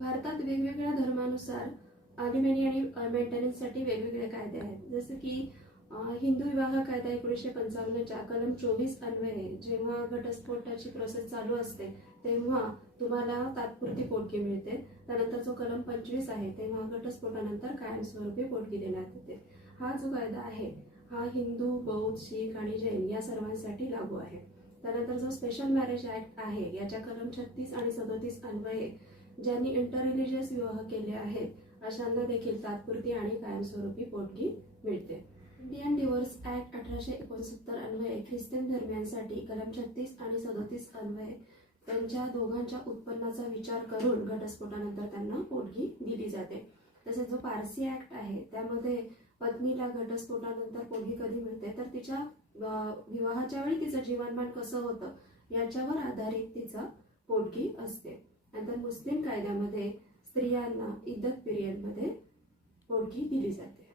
भारतात वेगवेगळ्या धर्मानुसार अलिमनी आणि मेंटेनन्ससाठी वेगवेगळे कायदे आहेत. जसं की हिंदू विवाह कायदा 1955च्या कलम 24 अन्वये जेव्हा घटस्फोटाची प्रोसेस चालू असते तेव्हा तुम्हाला तात्पुरती पोटगी मिळते. त्यानंतर जो कलम 25 आहे तेव्हा घटस्फोटानंतर कायमस्वरूपी पोटगी देण्यात येते. हा जो कायदा आहे हा हिंदू, बौद्ध, शीख आणि जैन या सर्वांसाठी लागू आहे. त्यानंतर जो स्पेशल मॅरेज ॲक्ट आहे याच्या कलम 36 आणि 37 अन्वये ज्यांनी इंटररिलिजियस विवाह केले आहेत अशांना देखील तात्पुरती आणि कायमस्वरूपी पोटगी मिळते. इंडियन डिव्होर्स ॲक्ट 1869 अन्वये ख्रिश्चन धर्मियांसाठी कलम 36 आणि 37 अन्वये त्यांच्या दोघांच्या उत्पन्नाचा विचार करून घटस्फोटानंतर त्यांना पोटगी दिली जाते. तसेच जो पारसी ॲक्ट आहे त्यामध्ये पत्नीला घटस्फोटानंतर पोटगी कधी मिळते तर तिच्या विवाहाच्या वेळी तिचं जीवनमान कसं होतं याच्यावर आधारित तिचा पोटगी असते. नंतर मुस्लिम कायद्यामध्ये स्त्रियांना इद्दत पिरियडमध्ये पोटगी दिली जाते.